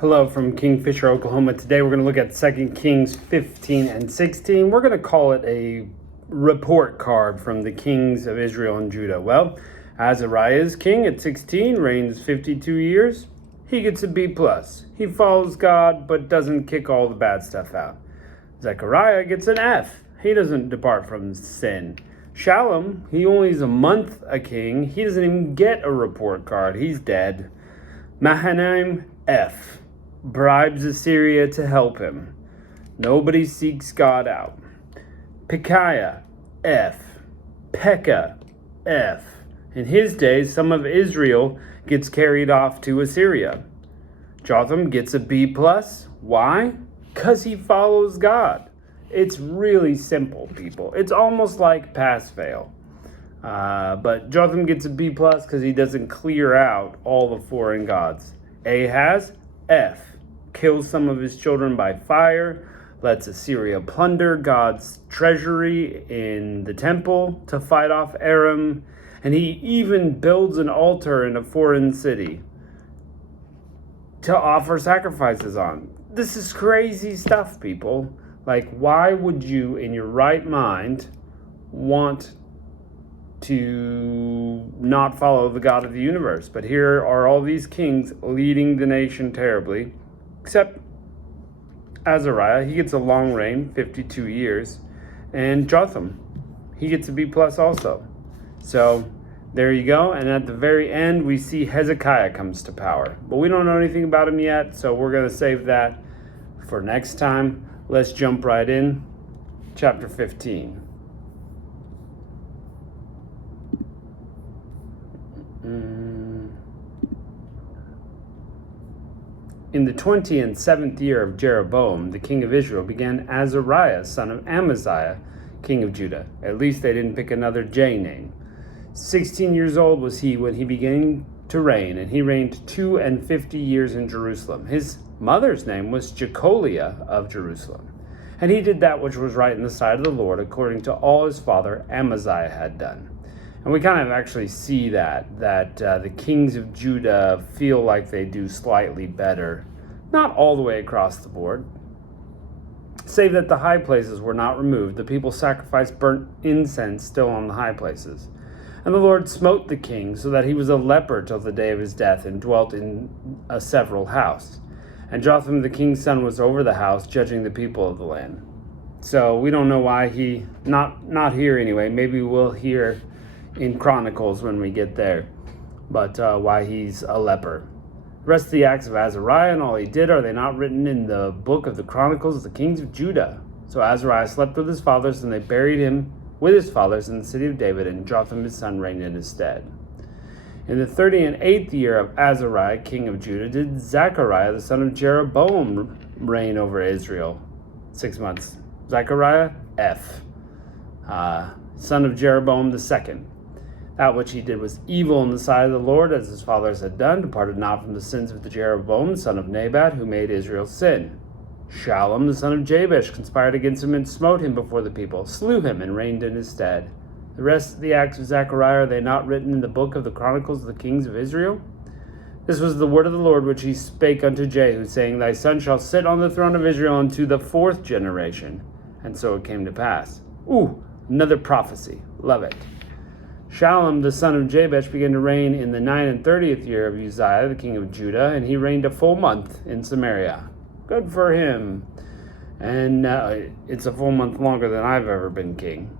Hello from Kingfisher, Oklahoma. Today we're going to look at 2 Kings 15 and 16. We're going to call it a report card from the kings of Israel and Judah. Well, Azariah is king at 16, reigns 52 years. He gets a B+. He follows God, but doesn't kick all the bad stuff out. Zechariah gets an F. He doesn't depart from sin. Shallum, he only is a month a king. He doesn't even get a report card. He's dead. Mahanaim, F. Bribes Assyria to help him. Nobody seeks God out. Pekahiah, F. Pekah, F. In his days, some of Israel gets carried off to Assyria. Jotham gets a B+. Why? Because he follows God. It's really simple, people. It's almost like pass-fail. But Jotham gets a B+ because he doesn't clear out all the foreign gods. Ahaz, F. Kills some of his children by fire, lets Assyria plunder God's treasury in the temple to fight off Aram, and he even builds an altar in a foreign city to offer sacrifices on. This is crazy stuff, people. Like, why would you, in your right mind, want to not follow the God of the universe? But here are all these kings leading the nation terribly, except Azariah. He gets a long reign, 52 years, and Jotham, he gets a B+ also. So there you go. And at the very end, we see Hezekiah comes to power, but we don't know anything about him yet, so we're going to save that for next time. Let's jump right in. Chapter 15. In the 27th year of Jeroboam, the king of Israel, began Azariah, son of Amaziah, king of Judah. At least they didn't pick another J name. 16 years old was he when he began to reign, and he reigned 52 years in Jerusalem. His mother's name was Jecoliah of Jerusalem. And he did that which was right in the sight of the Lord, according to all his father Amaziah had done. And we kind of actually see that the kings of Judah feel like they do slightly better. Not all the way across the board. Save that the high places were not removed. The people sacrificed burnt incense still on the high places. And the Lord smote the king, so that he was a leper till the day of his death, and dwelt in a several house. And Jotham the king's son was over the house, judging the people of the land. So we don't know why he, not here anyway, maybe we'll hear in Chronicles when we get there, but why he's a leper. The rest of the acts of Azariah and all he did, are they not written in the book of the Chronicles of the kings of Judah? So Azariah slept with his fathers, and they buried him with his fathers in the city of David, and Jotham his son reigned in his stead. In the 38th year of Azariah, king of Judah, did Zechariah the son of Jeroboam reign over Israel. 6 months. Zechariah, F. Son of Jeroboam the second. That which he did was evil in the sight of the Lord, as his fathers had done, departed not from the sins of the Jeroboam, son of Nebat, who made Israel sin. Shallum, the son of Jabesh, conspired against him and smote him before the people, slew him, and reigned in his stead. The rest of the acts of Zechariah, are they not written in the book of the Chronicles of the kings of Israel? This was the word of the Lord which he spake unto Jehu, saying, Thy son shall sit on the throne of Israel unto the 4th generation. And so it came to pass. Ooh, another prophecy. Love it. Shallum, the son of Jabesh, began to reign in the 39th year of Uzziah, the king of Judah, and he reigned a full month in Samaria. Good for him. And it's a full month longer than I've ever been king.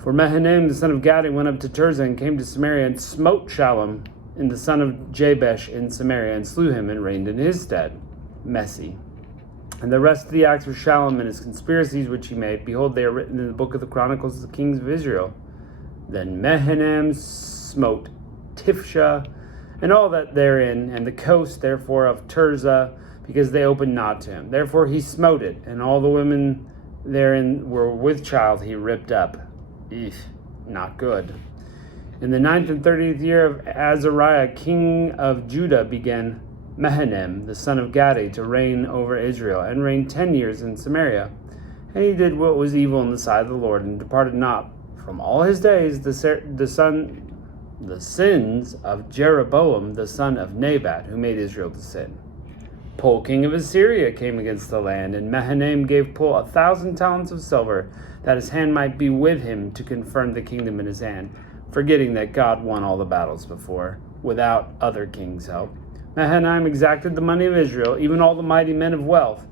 For Mahanaim, the son of Gadi, went up to Tirzah and came to Samaria, and smote Shallum, and the son of Jabesh, in Samaria, and slew him, and reigned in his stead. Messy. And the rest of the acts of Shallum and his conspiracies which he made, behold, they are written in the book of the Chronicles of the kings of Israel. Then Mahanaim smote Tifsha, and all that therein, and the coast therefore of Tirzah, because they opened not to him. Therefore he smote it, and all the women therein were with child he ripped up. Not good. In the 30th year of Azariah, king of Judah, began Mahanaim, the son of Gadi, to reign over Israel, and reigned 10 years in Samaria. And he did what was evil in the sight of the Lord, and departed not from all his days the sins of Jeroboam, the son of Nebat, who made Israel to sin. Pul, king of Assyria, came against the land, and Mahanaim gave Pul 1,000 talents of silver, that his hand might be with him to confirm the kingdom in his hand, forgetting that God won all the battles before, without other kings' help. Mahanaim exacted the money of Israel, even all the mighty men of wealth,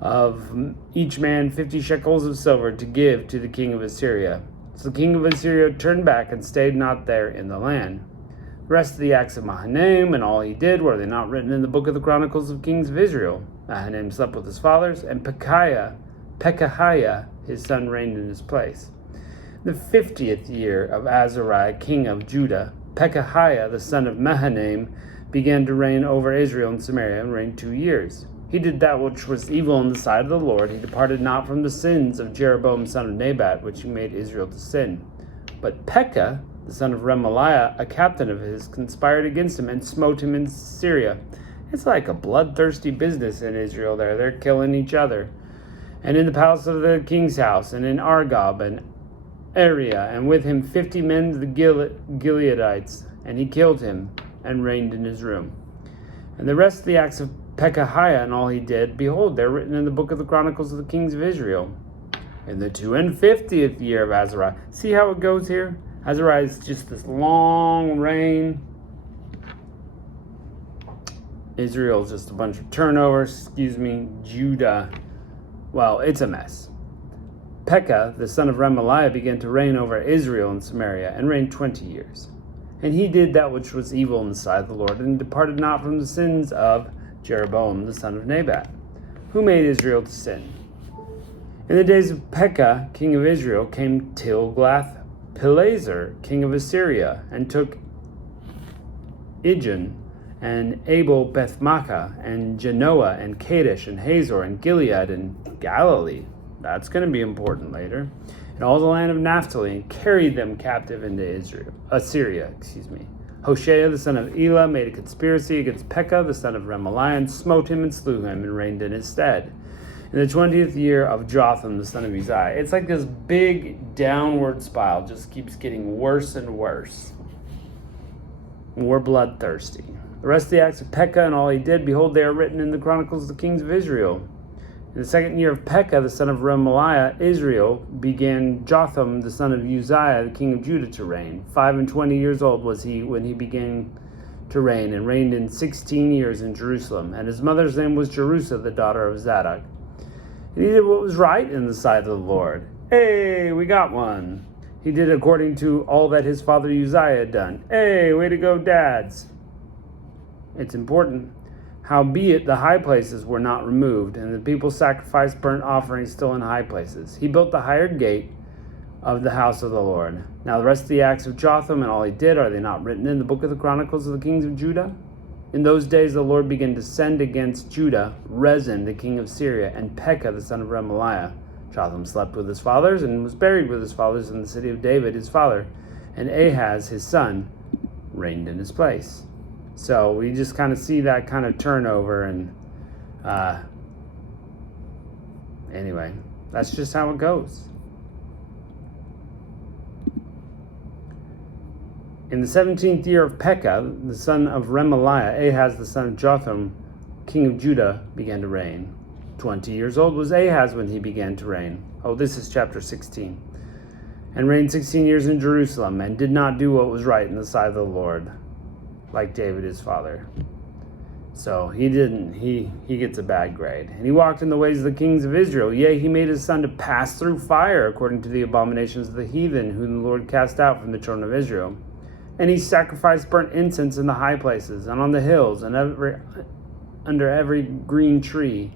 of each man 50 shekels of silver, to give to the king of Assyria. So the king of Assyria turned back and stayed not there in the land. The rest of the acts of Mahanaim and all he did, were they not written in the book of the Chronicles of Kings of Israel? Mahanaim slept with his fathers, and Pekahiah his son reigned in his place. The 50th year of Azariah king of Judah, Pekahiah the son of Mahanaim began to reign over Israel and Samaria, and reigned 2 years. He did that which was evil in the sight of the Lord. He departed not from the sins of Jeroboam son of Nebat, which he made Israel to sin. But Pekah, the son of Remaliah, a captain of his, conspired against him and smote him in Syria. It's like a bloodthirsty business in Israel there. They're killing each other. And in the palace of the king's house, and in Argob and Area, and with him 50 men of the Gileadites, and he killed him and reigned in his room. And the rest of the acts of Pekahiah and all he did, behold, they're written in the book of the Chronicles of the Kings of Israel. In the 52nd year of Azariah. See how it goes here? Azariah is just this long reign. Israel is just a bunch of turnovers. Judah. Well, it's a mess. Pekah, the son of Remaliah, began to reign over Israel and Samaria, and reigned 20 years. And he did that which was evil in the sight of the Lord, and departed not from the sins of Jeroboam the son of Nebat, who made Israel to sin. In the days of Pekah, king of Israel, came Tilgath-Pileser, king of Assyria, and took Ijon, and Abel Bethmaachah, and Genoa, and Kadesh, and Hazor, and Gilead, and Galilee. That's going to be important later. And all the land of Naphtali, and carried them captive into Assyria. Hoshea the son of Elah made a conspiracy against Pekah the son of Remaliah, and smote him and slew him, and reigned in his stead. In the 20th year of Jotham the son of Uzziah. It's like this big downward spiral, just keeps getting worse and worse. More bloodthirsty. The rest of the acts of Pekah and all he did, behold, they are written in the Chronicles of the Kings of Israel. In the 2nd year of Pekah, the son of Remaliah, Israel, began Jotham, the son of Uzziah, the king of Judah, to reign. 25 years old was he when he began to reign, and reigned in 16 years in Jerusalem. And his mother's name was Jerusha, the daughter of Zadok. And he did what was right in the sight of the Lord. Hey, we got one. He did according to all that his father Uzziah had done. Hey, way to go, dads. It's important. Howbeit the high places were not removed, and the people sacrificed burnt offerings still in high places. He built the hired gate of the house of the Lord. Now the rest of the acts of Jotham and all he did, are they not written in the book of the Chronicles of the Kings of Judah? In those days the Lord began to send against Judah Rezin the king of Syria, and Pekah the son of Remaliah. Jotham slept with his fathers, and was buried with his fathers in the city of David his father, and Ahaz his son reigned in his place. So we just kind of see that kind of turnover, and anyway, that's just how it goes. In the 17th year of Pekah, the son of Remaliah, Ahaz the son of Jotham, king of Judah, began to reign. 20 years old was Ahaz when he began to reign. Oh, this is chapter 16. And reigned 16 years in Jerusalem, and did not do what was right in the sight of the Lord, like David his father. So he didn't, he gets a bad grade. And he walked in the ways of the kings of Israel. Yea, he made his son to pass through fire, according to the abominations of the heathen, whom the Lord cast out from the children of Israel. And he sacrificed burnt incense in the high places, and on the hills, and under every green tree.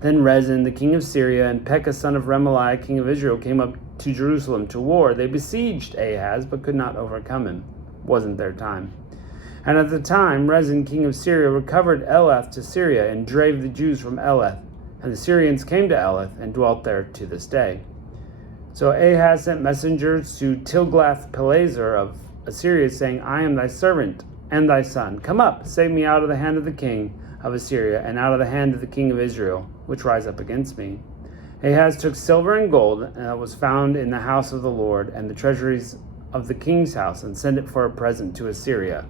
Then Rezin, the king of Syria, and Pekah son of Remaliah, king of Israel, came up to Jerusalem to war. They besieged Ahaz, but could not overcome him. Wasn't their time. And at the time, Rezin, king of Syria, recovered Elath to Syria, and drave the Jews from Elath. And the Syrians came to Elath, and dwelt there to this day. So Ahaz sent messengers to Tilgath-Pileser of Assyria, saying, I am thy servant and thy son. Come up, save me out of the hand of the king of Assyria, and out of the hand of the king of Israel, which rise up against me. Ahaz took silver and gold that was found in the house of the Lord, and the treasuries of the king's house, and sent it for a present to Assyria.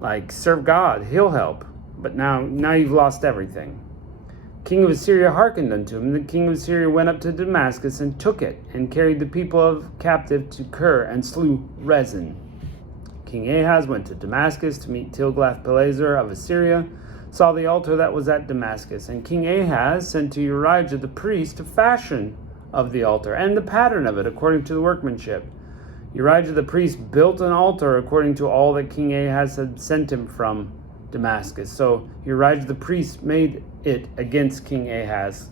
Like, serve God, he'll help. But now you've lost everything. King of Assyria hearkened unto him. The king of Assyria went up to Damascus and took it, and carried the people captive to Kir, and slew Rezin. King Ahaz went to Damascus to meet Tilgath-Pileser of Assyria, saw the altar that was at Damascus. And King Ahaz sent to Urijah the priest to fashion of the altar, and the pattern of it according to the workmanship. Urijah the priest built an altar according to all that King Ahaz had sent him from Damascus. So Urijah the priest made it against King Ahaz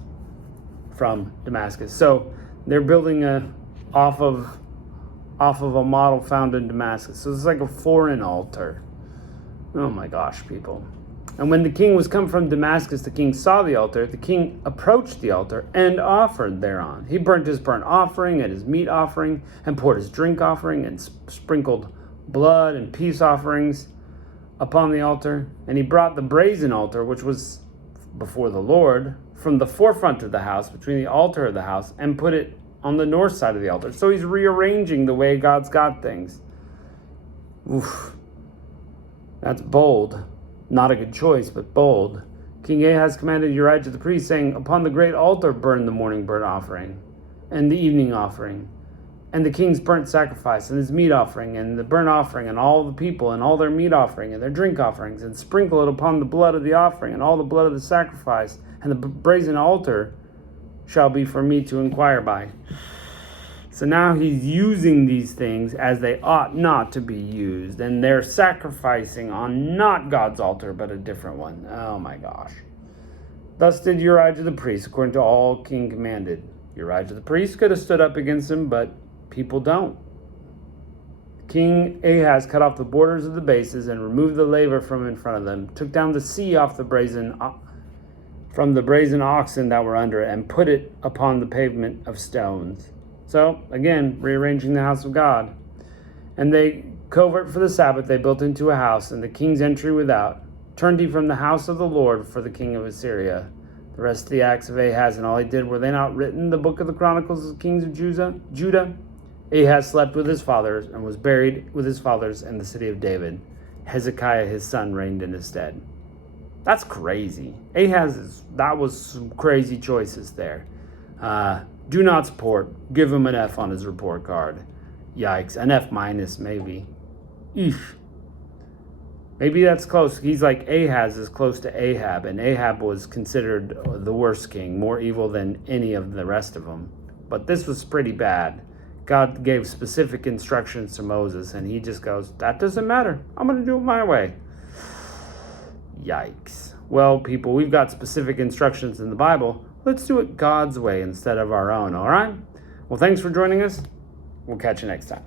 from Damascus. So they're building off of a model found in Damascus. So it's like a foreign altar. Oh my gosh, people. And when the king was come from Damascus, the king saw the altar. The king approached the altar and offered thereon. He burnt his burnt offering and his meat offering, and poured his drink offering, and sprinkled blood and peace offerings upon the altar. And he brought the brazen altar, which was before the Lord, from the forefront of the house, between the altar of the house, and put it on the north side of the altar. So he's rearranging the way God's got things. Oof. That's bold. Not a good choice, but bold. King Ahaz commanded Urijah the priest, saying, upon the great altar burn the morning burnt offering, and the evening offering, and the king's burnt sacrifice, and his meat offering, and the burnt offering, and all the people, and all their meat offering, and their drink offerings, and sprinkle it upon the blood of the offering, and all the blood of the sacrifice, and the brazen altar shall be for me to inquire by. So now he's using these things as they ought not to be used, and they're sacrificing on not God's altar, but a different one. Oh my gosh. Thus did Urijah the priest, according to all king commanded. Urijah the priest could have stood up against him, but people don't. King Ahaz cut off the borders of the bases and removed the laver from in front of them, took down the sea off the brazen oxen that were under it, and put it upon the pavement of stones. So, again, rearranging the house of God. And they covert for the Sabbath, they built into a house, and the king's entry without. Turned he from the house of the Lord for the king of Assyria. The rest of the acts of Ahaz and all he did, were they not written in the book of the Chronicles of the kings of Judah? Ahaz slept with his fathers, and was buried with his fathers in the city of David. Hezekiah his son reigned in his stead. That's crazy. That was some crazy choices there. Do not support. Give him an F on his report card. Yikes. An F minus, maybe. Eesh. Maybe that's close. He's like Ahaz is close to Ahab, and Ahab was considered the worst king, more evil than any of the rest of them. But this was pretty bad. God gave specific instructions to Moses, and he just goes, that doesn't matter. I'm going to do it my way. Yikes. Well, people, we've got specific instructions in the Bible. Let's do it God's way instead of our own, all right? Well, thanks for joining us. We'll catch you next time.